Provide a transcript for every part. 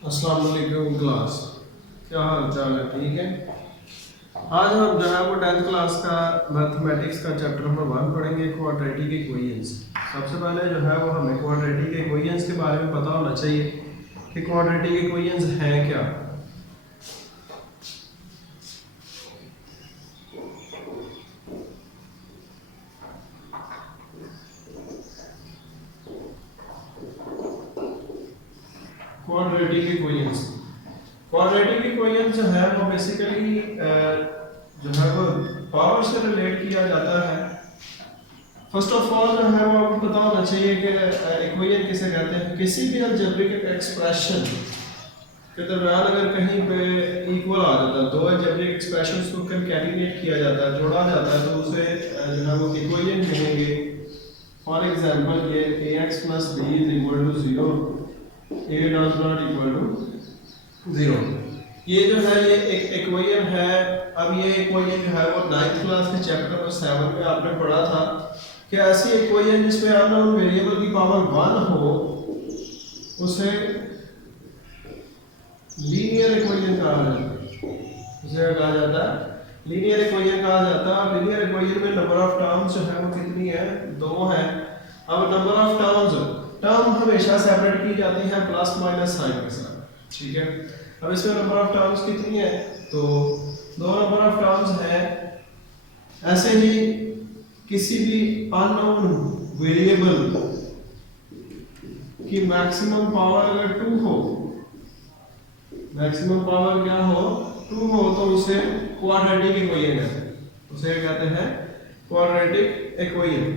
अस्सलाम वालेकुम क्लास, क्या हाल चाल है? ठीक है। आज हम जो है वो 10th क्लास का मैथमेटिक्स का चैप्टर नंबर 1 पढ़ेंगे, क्वाड्रेटिक इक्वेशंस। सबसे पहले जो है वो हमें क्वाड्रेटिक इक्वेशंस के बारे में पता होना चाहिए कि क्वाड्रेटिक इक्वेशंस हैं क्या। क्वाड्रेटिक इक्वेशंस जो है वो बेसिकली जो है वो पावर से रिलेट किया जाता है। फर्स्ट ऑफ ऑल जो है वो आपको पता होना चाहिए कि इक्वेशन किसे कहते हैं। किसी भी अलजेब्रिक एक्सप्रेशन के दरम्यान अगर कहीं पे इक्वल आ जाता है, दो अलजेब्रिक एक्सप्रेशंस को कंकैटिनेट किया जाता है, जोड़ा जाता है, तो उसे जो है वो इक्वेशन कहेंगे। फॉर एग्जांपल ये ax + b = 0, a does not equal to 0। ये जो है ये एक इक्वेशन है। अब ये इक्वेशन जो है वो 9th क्लास के चैप्टर नंबर 7 में आपने पढ़ा था कि ऐसी इक्वेशन जिसमें अननोन वेरिएबल की पावर 1 हो उसे लीनियर इक्वेशन कहा जाता है। उसे कहा जाता है लीनियर इक्वेशन कहा जाता है। लीनियर इक्वेशन में नंबर ऑफ टर्म्स जो है वो कितनी है? 2 है। अब नंबर ऑफ टर्म हमेशा सेपरेट की जाती है प्लस माइनस साइन के साथ, ठीक है। अब इसमें नंबर ऑफ टर्म्स कितनी है? तो 2 नंबर ऑफ टर्म्स है। ऐसे ही किसी भी अननोन वेरिएबल की मैक्सिमम पावर अगर 2 हो, मैक्सिमम पावर क्या हो? 2 हो, तो उसे क्वाड्रेटिक इक्वेशन कहते हैं। उसे कहते हैं क्वाड्रेटिक इक्वेशन।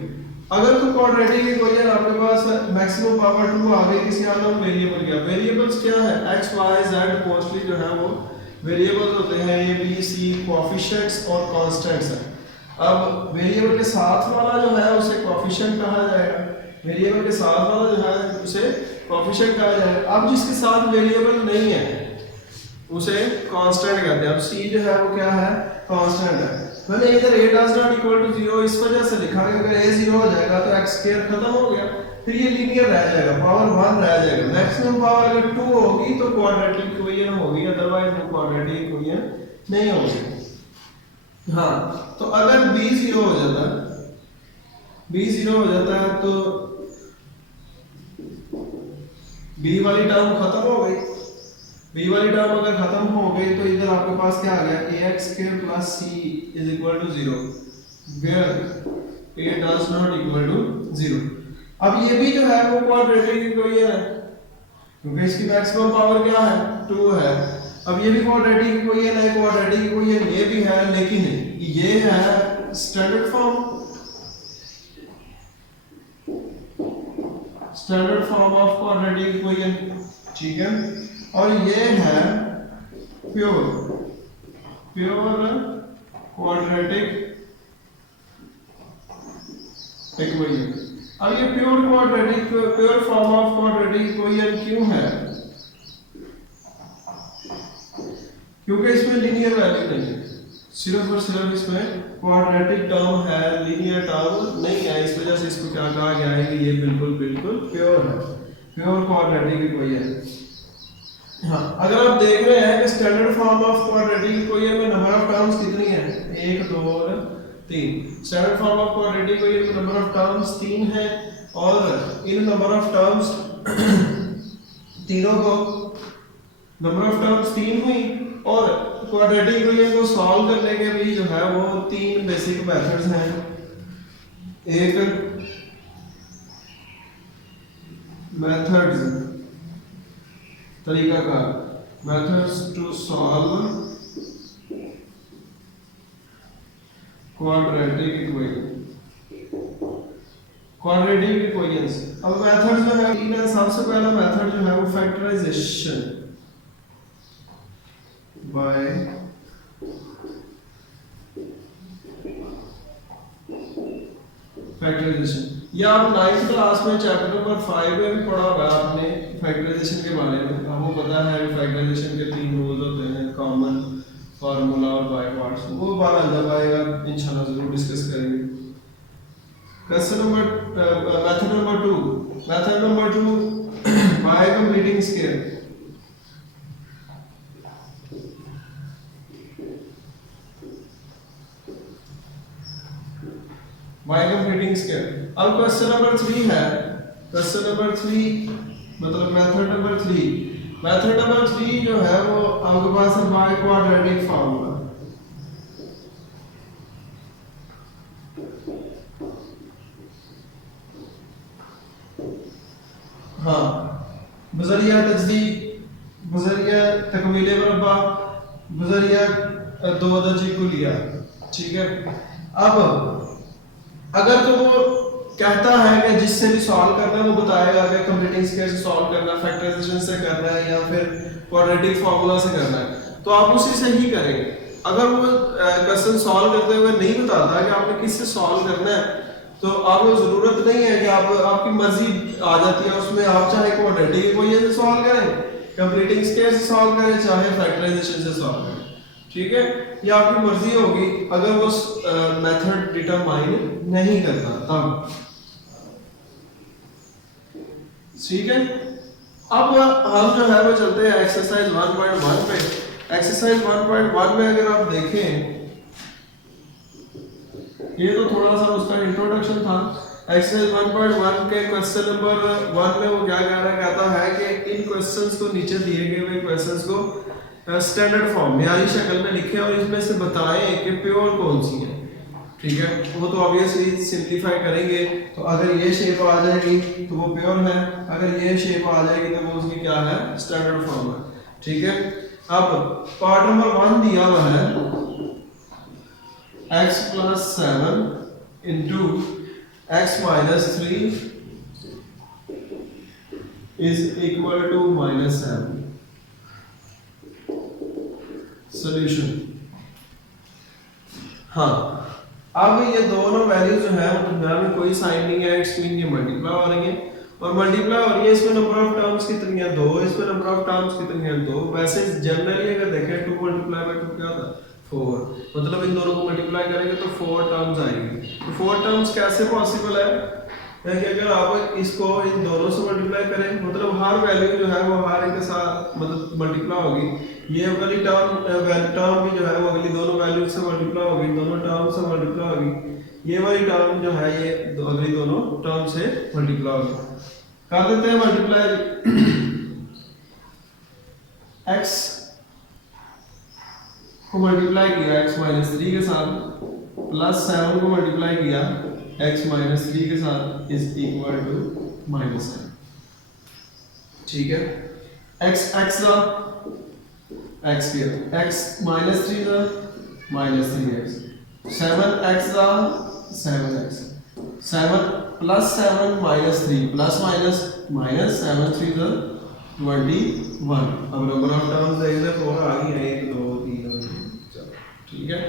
अगर तो क्वाड्रेटिक इक्वेशन आपके पास मैक्सिमम पावर 2 आ गई किसी अननोन वेरिएबल का। वेरिएबल्स क्या है? x y z मोस्टली जो है वो वेरिएबल्स होते हैं, a b c कोएफिशिएंट्स और कांस्टेंट्स हैं। अब वेरिएबल के साथ वाला जो है उसे कोएफिशिएंट कहा जाएगा। वेरिएबल के साथ वाला जो है उसे कोएफिशिएंट कहा जाएगा। अब जिसके साथ वेरिएबल नहीं है उसे कांस्टेंट कहते हैं। अब c जो है वो क्या है? कांस्टेंट है। मैंने इधर a does not equal to 0 इस वजह से लिखा है कि अगर a 0 हो जाएगा तो x² खत्म हो गया, फिर ये लीनियर रह जाएगा, पावर 1 रह जाएगा। मैक्सिमम पावर अगर 2 होगी तो क्वाड्रेटिक इक्वेशन होगी, अदरवाइज वो क्वाड्रेटिक इक्वेशन नहीं होगी। हाँ, तो अगर b 0 हो जाता है, b 0 हो जाता है तो b वाली टर्म खत्म हो गई। b वाली टर्म अगर खत्म हो गई तो इधर आपके पास क्या आ गया? ax² + c = 0 where a does not equal to 0। अब ये भी जो है वो क्वाड्रेटिक इक्वेशन है क्योंकि इसकी मैक्सिमम पावर क्या है? 2 है। अब ये भी क्वाड्रेटिक इक्वेशन है। क्वाड्रेटिक इक्वेशन ये भी है, लेकिन ये है standard form of quadratic equation, ठीक है। और ये है प्योर क्वाड्रेटिक इक्वेशन। अब ये pure form of quadratic equation क्यों है? क्योंकि इसमें लीनियर वैल्यू नहीं है, सिर्फ और सिर्फ इसमें क्वाड्रेटिक टर्म है, लीनियर टर्म नहीं है। इस वजह से इसको क्या कहा गया है कि ये बिल्कुल प्योर है, प्योर क्वाड्रेटिक इक्वेशन। हाँ, अगर आप देख रहे हैं कि standard form of quadratic equation में नंबर ऑफ टर्म्स कितनी है? 1 2 और 3। Standard form of quadratic equation में नंबर ऑफ टर्म्स 3 है और इन नंबर ऑफ टर्म्स तीनों को नंबर ऑफ टर्म्स 3 हुई। और क्वाड्रेटिक इक्वेशन को सॉल्व करने के भी जो है वो 3 बेसिक मेथड्स हैं। एक मेथड्स तरीका का methods to solve quadratic equations. अब मेथड्स जो है तीन है। सबसे पहला मेथड जो है वो फैक्टराइजेशन बाय फैक्टराइजेशन। या आप 9th क्लास में चैप्टर नंबर 5 में भी पढ़ा होगा आपने फैक्टराइजेशन के बारे में। आपको पता है कि फैक्टराइजेशन के 3 रूल्स होते हैं, कॉमन, फार्मूला और बाय पार्ट्स। वो बार जब आएगा इंशाल्लाह जरूर डिस्कस करेंगे। Method number 2 bye completing square. Bye completing square. अब क्वेश्चन नंबर 3 है, क्वेश्चन नंबर 3 मतलब मेथड नंबर 3, मेथड नंबर 3 जो है वो आपके पास है बाय क्वाड्रेटिक फार्मूला। हाँ, बजरिया तजदीद, बजरिया तकमीले मुरब्बा, बजरिया दो दर्जे कुलिया, ठीक है। अब अगर तो वो कहता है कि जिससे भी सॉल्व करना है वो बताएगा कि कंप्लीटिंग स्क्वायर से सॉल्व करना है, फैक्टराइजेशन से करना है या फिर क्वाड्रेटिक फार्मूला से करना है, तो आप उसी से ही करेंगे। अगर वो क्वेश्चन सॉल्व करते हुए नहीं बताता कि आपने किससे सॉल्व करना है, तो आपको जरूरत नहीं है कि आप आपकी मर्जी आ जाती है उसमें, आप चाहे क्वाड्रेटिक इक्वेशन से सॉल्व करें, कंप्लीटिंग स्क्वायर से सॉल्व करें, चाहे फैक्टराइजेशन से सॉल्व करें, ठीक है। ये आपकी मर्जी होगी अगर वो मेथड डिटरमाइन नहीं करता तब, ठीक है। अब हम जो है वो चलते हैं एक्सरसाइज 1.1 पे। एक्सरसाइज 1.1 में अगर आप देखें, ये तो थोड़ा सा उसका इंट्रोडक्शन था। एक्सरसाइज 1.1 के क्वेश्चन नंबर 1 में वो क्या कह रहा है, कहता है कि इन क्वेश्चंस को, नीचे दिए गए हुए क्वेश्चंस को स्टैंडर्ड फॉर्म म्यारी शक्ल में लिखें और इसमें से बताएं कि प्योर कौन सी है, ठीक है। वो तो ऑब्वियसली सिंपलीफाई करेंगे, तो अगर ये शेप आ जाएगी तो वो प्योर है, अगर ये शेप आ जाएगी तो वो उसकी क्या है, स्टैंडर्ड फॉर्म है, ठीक है। अब पार्ट नंबर 1 दिया हुआ है x plus 7 into x minus 3 is equal to -7। Solution, हाँ, अब ये दोनों वैल्यू जो है वो में कोई साइन नहीं है, इट्स मीन ये मल्टीप्लाई हो रही है और मल्टीप्लाई हो रही है। इसमें नंबर ऑफ टर्म्स कितनी है, 2, इसमें नंबर ऑफ टर्म्स कितनी है, 2। वैसे जनरली अगर देखें 2 मल्टीप्लाई बाय 2 क्या होता है, 4, मतलब इन दोनों को मल्टीप्लाई करेंगे तो 4 टर्म्स आएंगी। तो 4 टर्म्स कैसे पॉसिबल है कि अगर आप इसको इन दोनों से मल्टीप्लाई करें, मतलब हर वैल्यू जो है वो हर एक के साथ मतलब मल्टीप्लाई होगी। ये वाली टर्म भी जो है वो अगली दोनों वैल्यू से मल्टीप्लाई होगी, दोनों टर्म से मल्टीप्लाई होगी। ये वाली टर्म जो है ये अगली दोनों टर्म से मल्टीप्लाई होगी। कर देते हैं मल्टीप्लाई। x को मल्टीप्लाई किया x माइनस 3 के साथ, प्लस 7 को मल्टीप्लाई किया x माइनस 3 के साथ इज इक्वल टू -7, ठीक है। x का x किया, x माइनस 3 का -3x, 7x का 7x, 7 plus 7 minus 3 plus minus 7 3 का 21। अब नंबर ऑफ टर्म्स देखते 4 आ गई है, 1 2 3 4, ठीक है।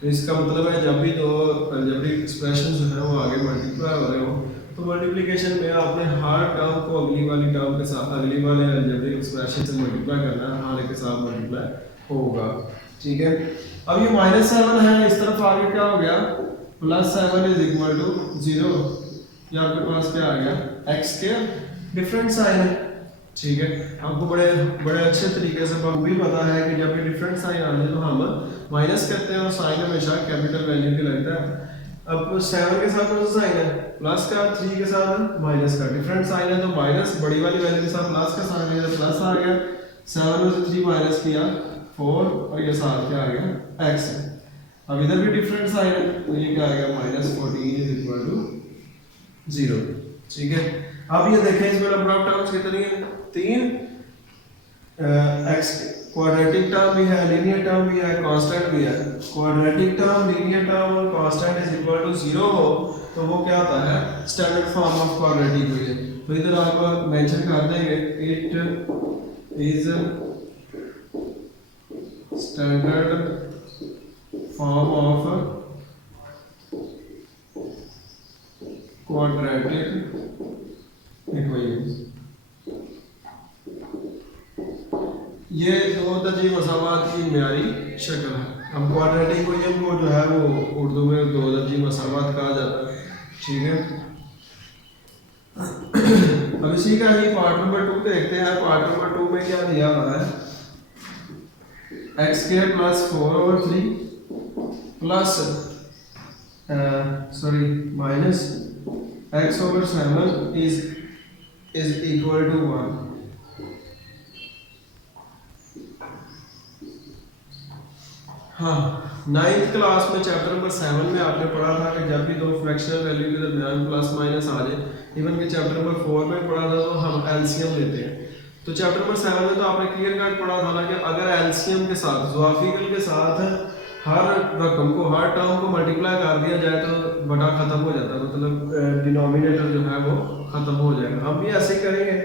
तो इसका मतलब है जब भी दो अलजेब्रिक एक्सप्रेशन जो है वो आगे मल्टीप्लाई हो रहे हो तो मल्टीप्लिकेशन में आपने हर टर्म को अगली वाली टर्म के साथ, अगली वाले अलजेब्रिक एक्सप्रेशन से मल्टीप्लाई करना है, हर एक के साथ मल्टीप्लाई होगा, ठीक है। अब ये -7 है, इस तरफ आगे क्या हो गया, +7 इज इक्वल टू 0। ये आपके पास क्या आ गया, x के डिफरेंट साइन है, ठीक है। आपको बड़े अच्छे तरीके से भी पता है कि जब भी डिफरेंट साइन आ जाए तो हम माइनस करते हैं और साइन हमेशा कैपिटल वैल्यू की लगता है। अब 7 के साथ कौन सा साइन है, प्लस का, 3 के साथ माइनस का, डिफरेंट साइन है तो माइनस बड़ी वाली वैल्यू के साथ प्लस का साइन है, प्लस आ गया, 7 में से 3 माइनस किया 4 और ये साथ क्या आ गया x है। अब इधर भी डिफरेंट साइन है तो ये क्या आ गया -14 इज इक्वल टू 0, ठीक है। अब ये देखें इसमें नंबर ऑफ टर्म्स कितनी है, 3। x क्वाड्रेटिक टर्म भी है, लीनियर टर्म भी है, कांस्टेंट भी है। क्वाड्रेटिक टर्म, लीनियर टर्म और कांस्टेंट इज इक्वल टू 0 हो तो वो क्या होता है, standard form of quadratic equation. तो इधर आप मेंशन कर देंगे it is standard form of quadratic equation. ये दो दर्जे मसावात की म्यारी शक्ल है। हम क्वाड्रेटिक इक्वेशन को जो है वो उर्दू में दो दर्जे मसावात कहा जाता है, ठीक है। अब इसी का ही पार्ट नंबर 2 देखते हैं। पार्ट नंबर 2 में क्या दिया हुआ है, x² + 4/3 plus sorry, minus x over 7 is equal to 1. हाँ, 9th क्लास में चैप्टर नंबर 7 में आपने पढ़ा था कि जब भी दो फ्रैक्शनल वैल्यू के दरमियान प्लस माइनस आ जाए, इवन कि चैप्टर नंबर 4 में पढ़ा था तो हम एलसीएम लेते हैं। तो चैप्टर नंबर 7 में तो आपने क्लियर कट पढ़ा था ना कि अगर एलसीएम के साथ ज़ोआफिकल के साथ हर रकम को, हर टर्म को मल्टीप्लाई कर दिया जाए तो बटा खत्म हो जाता है, मतलब डिनोमिनेटर जो है वो खत्म हो जाएगा। हम भी ऐसे करेंगे।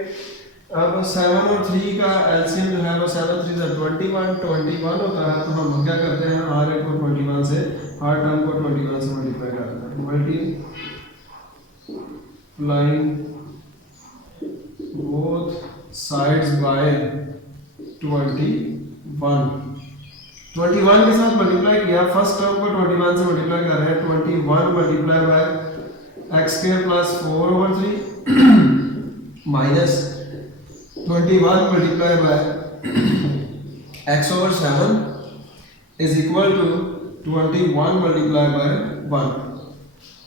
अब 7 और 3 का एलसीएम जो है वो 7 3 21 होता है, तो हम क्या करते हैं, हर एक को 21 से, हर टर्म को 21 से मल्टीप्लाई करते हैं। मल्टीप्लाइंग बोथ साइड्स बाय 21 के साथ मल्टीप्लाई किया, फर्स्ट टर्म को 21 से मल्टीप्लाई कर रहे हैं। 21 multiply by x square plus 4 over 3 minus 21 multiply by x over 7 is equal to 21 multiply by 1।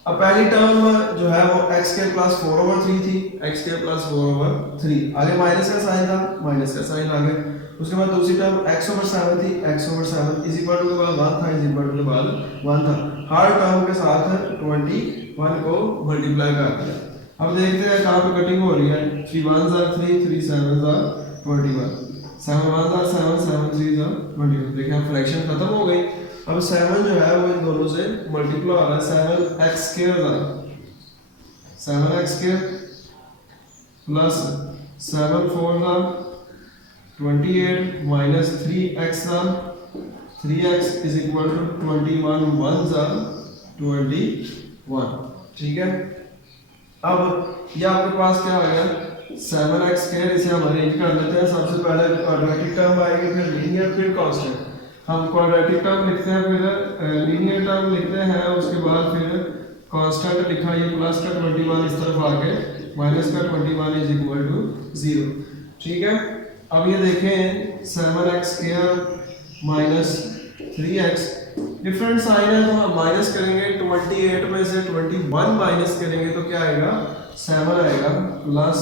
अब पहली टर्म जो है वो x के प्लस 4 ओवर 3 थी, x के प्लस 4 ओवर 3, आगे माइनस का साइन था, माइनस का साइन आ गया। उसके बाद दूसरी टर्म x over 7 थी, x over 7 is equal to के बाद 1 था, इज इक्वल टू के बाद 1 था। हर टर्म के साथ 21 को मल्टीप्लाई कर दिया। अब देखते हैं कहाँ पे कटिंग हो रही है। 3 1s are 3, 3 7s are 21, 7 1s are 7, 7 3s are 21। देखिए अब फ्रैक्शन खत्म हो गई। अब 7 जो है वो इन दोनों से मल्टीप्लाई हो रहा है। 7x स्क्वायर था, 7x स्क्वायर प्लस 7 4 था 28 माइनस 3x था, 3x is equal to 21 1s are 21। ठीक है। अब ये आपके पास क्या आ गया, 7x स्क्वायर, इसे हम अरेंज कर लेते हैं। सबसे पहले क्वाड्रेटिक टर्म आएगी, फिर लीनियर, फिर कांस्टेंट। हम क्वाड्रेटिक टर्म लिखते हैं, फिर लीनियर टर्म लिखते हैं, उसके बाद फिर कांस्टेंट लिखा, ये प्लस का 21 इस तरफ आके माइनस का 21 इज इक्वल टू 0। ठीक है। अब ये देखें 7x square minus 3x, different sign है तो हम माइनस करेंगे। 28 में से 21 माइनस करेंगे तो क्या आएगा, 7 आएगा, प्लस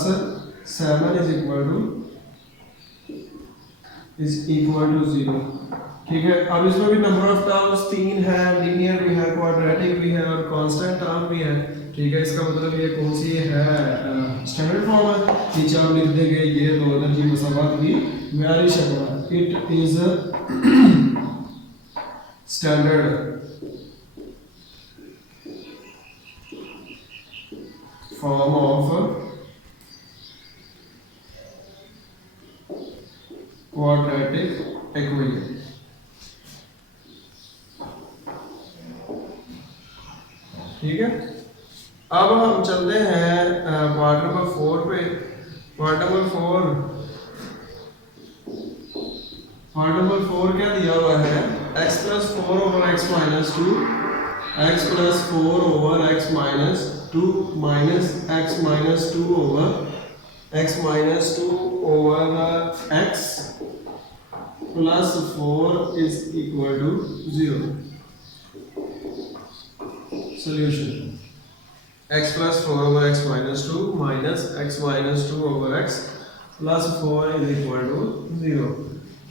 7 इज इक्वल टू 0। ठीक है। अब इसमें भी नंबर ऑफ टर्म्स 3 है, लीनियर भी है, क्वाड्रेटिक भी है और कांस्टेंट टर्म भी है। ठीक है। इसका मतलब ये कौन सी है, स्टैंडर्ड फॉर्म है। नीचे हम लिख देंगे ये दो दर्जी मसावात की म्यारी शक्ल, it is standard form of quadratic equation। ठीक है। अब हम चलते हैं पार्ट नंबर 4 पे। पार्ट नंबर 4 क्या दिया हुआ है, x plus 4 over x minus 2, x plus 4 over x minus 2 minus x minus 2 over x minus 2 over x plus 4 is equal to 0। Solution: x plus 4 over x minus 2 minus x minus 2 over x plus 4 is equal to 0।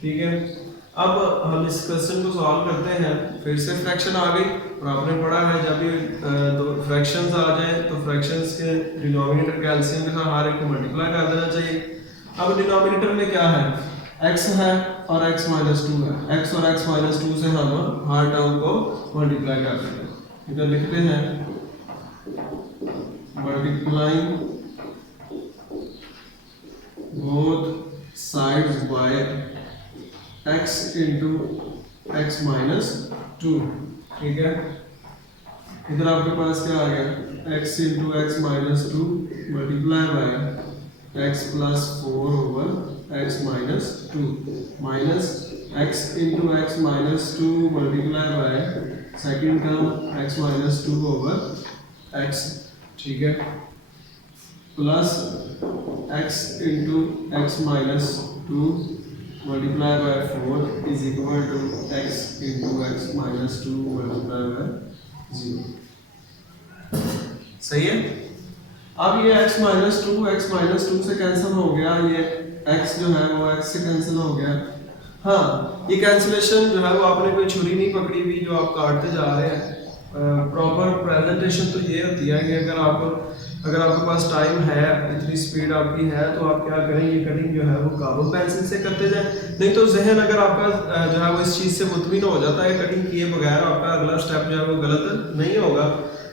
ठीक है। अब हम इस question को solve करते हैं। फिर से फ्रैक्शन आ गई और आपने पढ़ा है जब भी दो फ्रैक्शंस आ जाए तो फ्रैक्शंस के डिनोमिनेटर के एलसीएम के साथ हर एक को मल्टीप्लाई कर देना चाहिए। अब डिनोमिनेटर में क्या है, x है और x माइनस 2 है। x और x माइनस 2 से हम हर टर्म को मल्टीप्लाई कर देते हैं। इधर लिखते हैं multiplying both sides by x into x minus 2। ठीक है। इधर आपके पास क्या आ गया, x into x minus 2 multiply by x plus 4 over x minus 2 minus x into x minus 2 multiply by second term x minus 2 over x। ठीक है। Plus x into x minus 2 multiply by 4 is equal to x into x minus 2 multiply by 0। सही है। अब ये x minus two से cancel हो गया, ये x जो है वो x से कैंसिल हो गया। हाँ, ये कैंसिलेशन जो है वो आपने कोई छुरी नहीं पकड़ी हुई जो आप काटते जा रहे हैं। प्रॉपर प्रेजेंटेशन तो ये होती है कि अगर आपके पास टाइम है, इतनी स्पीड आपकी है, तो आप क्या करेंगे, कटिंग जो है वो काबुल पेंसिल से करते जाएं। नहीं तो जहन अगर आपका जो है वो इस चीज़ से मुतमिन हो जाता है कटिंग किए बगैर आपका अगला स्टेप जो है वो गलत नहीं होगा,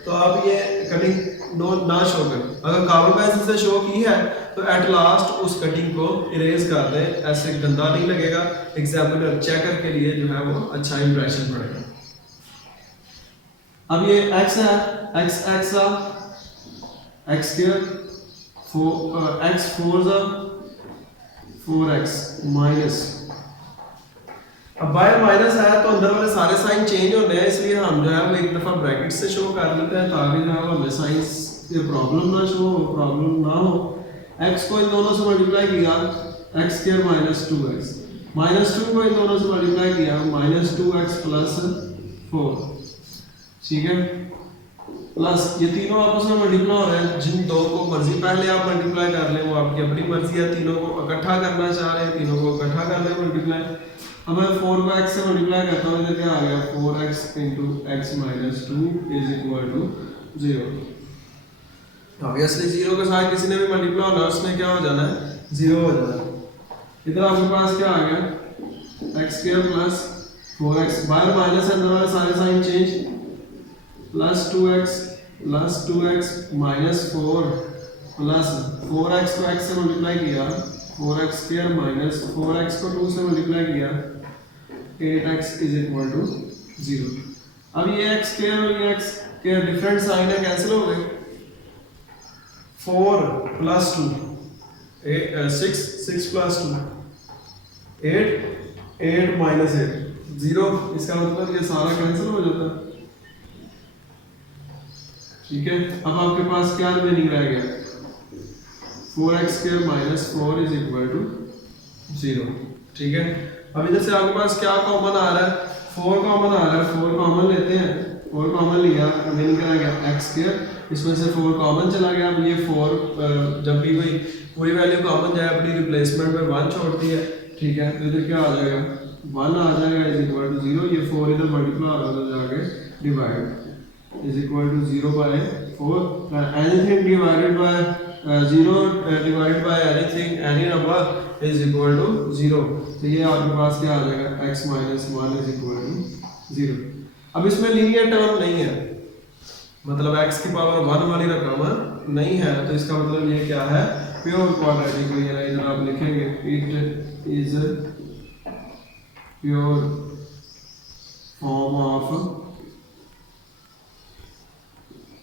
तो आप ये कटिंग ना शो करें। अगर काबुल पेंसिल से शो की है तो एट लास्ट उस कटिंग को इरेज कर दें, ऐसे गंदा नहीं लगेगा, एग्जामिनर चेकर के लिए जो है वो अच्छा इंप्रेशन पड़ेगा। अब ये x है, x square x 4x minus, अब बाय माइनस है तो अंदर वाले सारे साइन चेंज होने हैं, इसलिए हम जो है वो एक दफा ब्रैकेट से शो कर लेते हैं ताकि जो है वो हमें साइंस की प्रॉब्लम ना हो। x को इन दोनों से मल्टीप्लाई किया x square minus 2x, minus 2 को इन दोनों से मल्टीप्लाई किया माइनस 2x प्लस 4, ठीक है, प्लस ये तीनों आपस में मल्टीप्लाई हो रहे हैं। जिन दो को मर्जी पहले आप मल्टीप्लाई कर लें, वो आपकी अपनी मर्जी है। तीनों को इकट्ठा करना चाह रहे हैं, तीनों को इकट्ठा कर लें मल्टीप्लाई। अब मैं 4 को x से मल्टीप्लाई करता हूँ, इधर क्या आ गया 4x into x minus 2 is equal to 0। Obviously 0 के साथ किसी ने भी मल्टीप्लाई होना, उसने क्या हो जाना है, 0 हो जाना है। इधर आपके पास क्या आ गया x स्क्वायर प्लस 4x, बाहर माइनस है, अंदर वाले सारे sine change, plus 2x minus 4 plus 4x को x से मल्टीप्लाई किया 4x स्क्वायर माइनस 4x को 2 से मल्टीप्लाई किया 8x इज इक्वल टू 0। अब ये x स्क्वायर और ये x के डिफरेंट साइन है, कैंसिल हो गए। 4 प्लस 2 6 प्लस 2 8 माइनस 8 0, इसका मतलब ये सारा कैंसिल हो जाता है, ठीक है। अब आपके पास क्या रिमेनिंग रह गया 4x square minus 4 is equal to 0, ठीक है। अब इधर से आपके पास क्या कॉमन आ रहा है, 4 कॉमन आ रहा है, 4 कॉमन लेते हैं, 4 कॉमन लिया, रिमेनिंग क्या गया x स्क्वायर, इसमें से 4 कॉमन चला गया। अब ये 4 जब भी कोई वैल्यू कॉमन जाए अपनी रिप्लेसमेंट में 1 छोड़ती है, ठीक है, तो इधर क्या आ जाएगा 1 आ जाएगा इज इक्वल टू 0। ये 4 इधर मल्टीप्लाई हो जाएगा, जाके divide is equal to 0 by 4, anything divided by 0 divided by anything, any number is equal to 0, तो ये आपके पास क्या आ जाएगा x minus 1 is equal to 0। अब इसमें लीनियर टर्म नहीं है, मतलब x की पावर 1 वाली रकम नहीं है, तो इसका मतलब ये क्या है, प्योर क्वाड्रेटिक इक्वेशन है। इधर आप लिखेंगे it is pure form of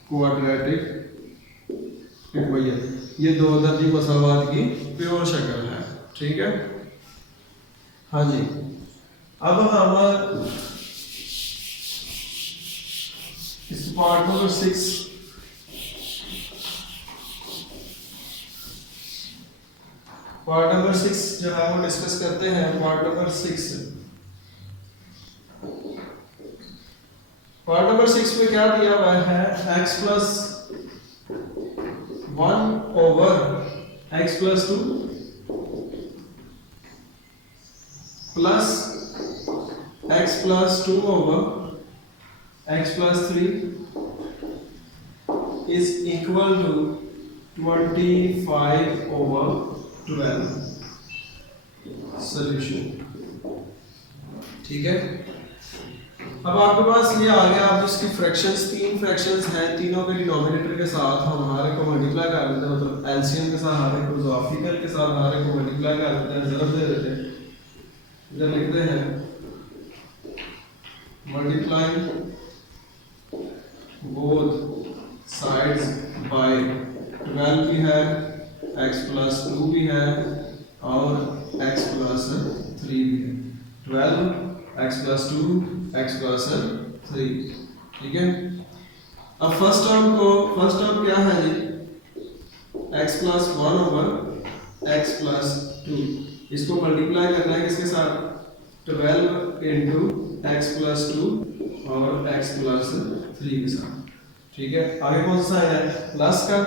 quadratic equation, ये दो दर्जी मसावात की प्योर शक्ल है, ठीक है। हाँ जी, अब हम इस पार्ट नंबर 6 जो है वो डिस्कस करते हैं। पार्ट नंबर 6 में क्या दिया हुआ है, x plus 1 over x plus 2 plus x plus 2 over x plus 3 is equal to 25 over 12 solution, ठीक है। अब आपके पास ये आ गया, आप इसकी फ्रैक्शंस, 3 फ्रैक्शंस हैं, तीनों के डिनोमिनेटर के साथ हम हर एक को मल्टीप्लाई कर देते हैं, मतलब एलसीएम के साथ हर एक को, ज़ोआफिकल के साथ हर एक को मल्टीप्लाई कर देते हैं, ज़रूर दे देते हैं। इधर लिखते हैं मल्टीप्लाइंग बोथ साइड्स बाय 12 भी है, x प्लस 2 भी है और x प्लस 3 भी है। 12 x प्लस 2 x प्लस 3, ठीक है। अब फर्स्ट टर्म क्या है जी, x plus 1 over x plus 2, इसको मल्टीप्लाई करना है किसके साथ, 12 इंटू x प्लस 2 और x प्लस 3 के साथ, ठीक है, आगे कौन सा है प्लस का,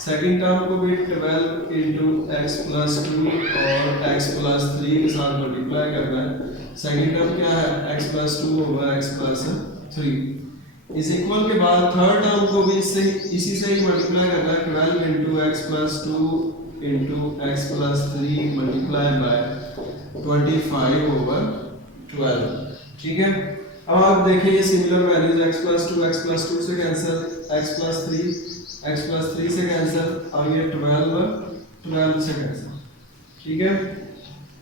सेकंड टर्म को भी 12 इंटू एक्स प्लस 2 और एक्स प्लस 3 के साथ मल्टीप्लाई करना है। सेकंड टर्म क्या है, एक्स प्लस 2 होगा एक्स प्लस 3 इज इक्वल के बाद थर्ड टर्म को भी इसी से ही मल्टीप्लाई करना है। 12 into x plus 2 into x plus 3 multiply by 25 over 12। ठीक है, अब आप देखिए ये सिमिलर वैल्यूज x प्लस 2 से कैंसिल, x प्लस 3 से कैंसिल और ये 12 से कैंसिल। ठीक है,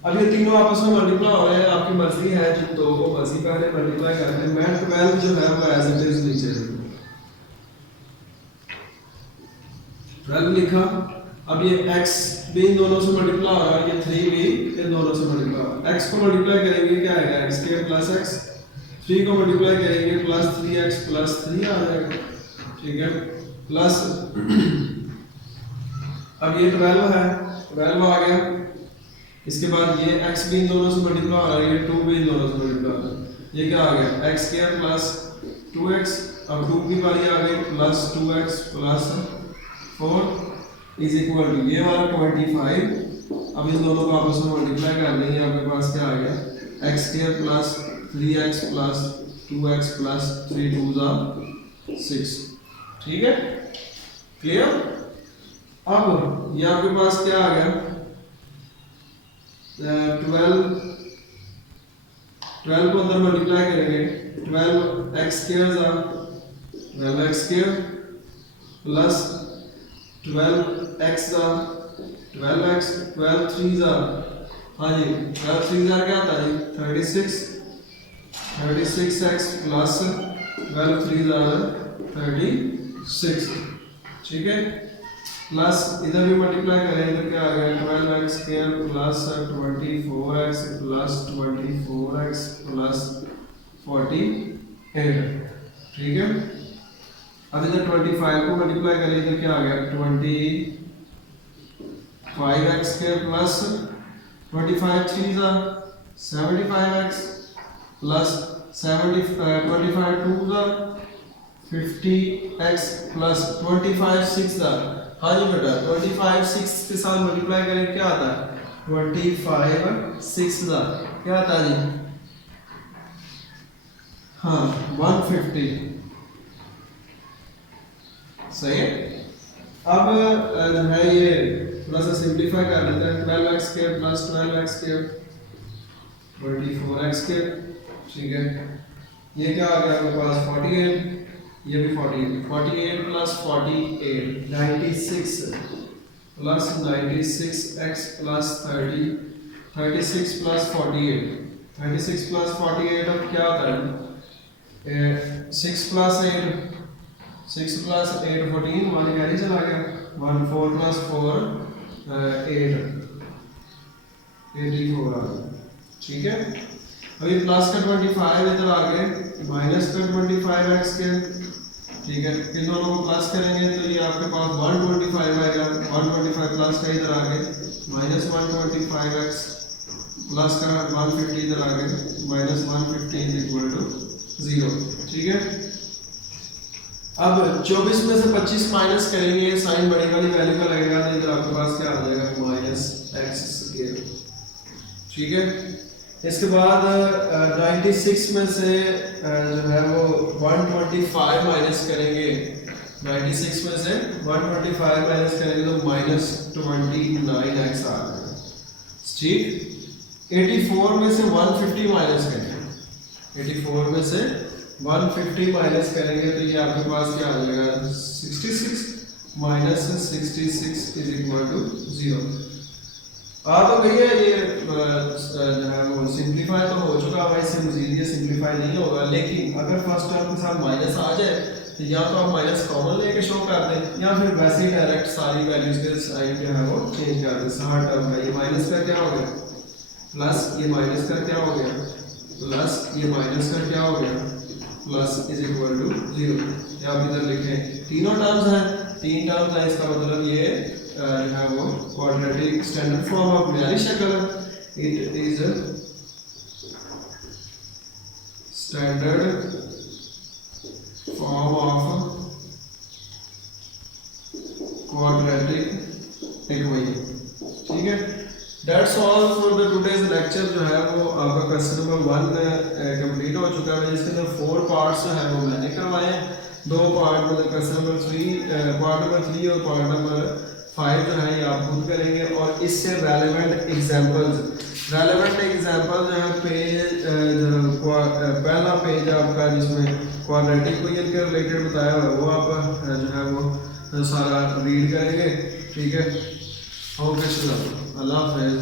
अब ये तीनों आपस में मल्टीप्लाई हो रहे हैं, आपकी मर्जी है जिन दो को मर्जी पहले मल्टीप्लाई करते हैं। मैं 12 जो है वो एज इट इज नीचे 12 लिखा। अब ये x भी इन दोनों से मल्टीप्लाई हो रहा है, ये 3 भी इन दोनों से मल्टीप्लाई हो रहा है। x को मल्टीप्लाई करेंगे क्या आएगा, x स्क्वायर प्लस x, 3 को मल्टीप्लाई करेंगे प्लस 3x प्लस 3 आ जाएगा। ठीक है, प्लस अब ये 12 है, 12 आ गया। इसके बाद ये x भी इन दोनों से मल्टीप्लाई हो रहा है, ये 2 भी इन दोनों से मल्टीप्लाई हो रहा है। ये क्या आ गया, x स्क्वायर प्लस 2x, अब 2 की बारी आ गई plus 2x plus 4 is equal to ये वाला 25। अब इन दोनों को आपस में मल्टीप्लाई कर देंगे, आपके पास क्या आ गया, x square plus 3x plus 2x plus 3 2 6। ठीक है, क्लियर। अब ये आपके पास क्या आ गया, 12 को अंदर मल्टीप्लाई करेंगे, 12x square 12x square plus 12x 12x 12 3 हाँ जी 12 3 क्या आता है 36x प्लस 12 3 36। ठीक है, प्लस इधर भी मल्टीप्लाई करें, इधर क्या आ गया 12x square plus 24x plus 24x plus 48। ठीक है, अब इधर 25 को मल्टीप्लाई करें, इधर क्या आ गया 25x square plus 25 3 75x plus 25 2 50x plus 25 6 हाँ जी बेटा 25 6 के साथ मल्टीप्लाई करें क्या आता है 25 6 क्या आता है जी, हाँ 150। सही है, अब है ये थोड़ा सा सिंपलीफाई कर लेते हैं। 12x square plus 12x square 24x square. ठीक है, ये क्या आ गया आपके पास 48, ये भी 48 plus 48 96 plus 96x plus 30 36 plus 48 36 plus 48 अब क्या आता है 6 प्लस 8 6 प्लस 8 14 1 कैरी चला गया 1 4 प्लस 4 8 84 आ गया। ठीक है, अभी प्लस का 25 इधर आ गए माइनस का 25x के। ठीक है, इन दोनों को प्लस करेंगे तो ये आपके पास 125 आएगा, 125 प्लस का इधर आ गए माइनस 125x प्लस का 150 इधर आ गए माइनस 150 इज इक्वल टू 0। ठीक है, अब 24 में से 25 माइनस करेंगे, साइन बड़ी वाली वैल्यू का लगेगा तो इधर आपके पास क्या आ जाएगा माइनस x स्क्वायर। ठीक है, इसके बाद 96 में से जो है वो 125 माइनस करेंगे, 96 में से 125 माइनस करेंगे तो माइनस 29x आ जाएगा। ठीक, 84 में से 150 माइनस करेंगे, 84 में से 150 माइनस करेंगे तो ये आपके पास क्या आ जाएगा 66 माइनस 66 इज इक्वल टू 0। तो भैया ये जो है वो सिंप्लीफाई तो हो चुका है, इससे मजीद ये सिंप्लीफाई नहीं होगा। लेकिन अगर फर्स्ट टर्म के साथ माइनस आ जाए तो या तो आप माइनस कॉमन लेके शो कर दें या फिर वैसे ही डायरेक्ट सारी वैल्यूज के साइन जो है वो चेंज कर दें। हर टर्म का ये माइनस का क्या हो गया प्लस, ये माइनस का क्या हो गया प्लस, ये माइनस का क्या हो गया प्लस इज इक्वल टू 0। या आप इधर लिखें तीनों टर्म्स हैं, 3 टर्म्स हैं, इसका मतलब ये जो है वो क्वाड्रेटिक स्टैंडर्ड फॉर्म ऑफ बुनियादी शक्ल है। It is standard form of quadratic equation. ठीक है, that's all for the today's lecture. जो है वो आपका क्वेश्चन नंबर 1 कंप्लीट हो चुका है, जिसके अंदर 4 पार्ट्स जो है वो मैंने करवाए हैं। 2 पार्ट मतलब क्वेश्चन नंबर 3 पार्ट नंबर 3 और पार्ट नंबर 5 जो है ये आप खुद करेंगे। और इससे रेलेवेंट एग्जांपल्स जो है पेज पहला पेज आपका जिसमें क्वाड्रेटिक इक्वेशन के रिलेटेड बताया हुआ है वो आप जो है वो सारा रीड करेंगे। ठीक है, ओके, अल्लाह हाफ़िज़।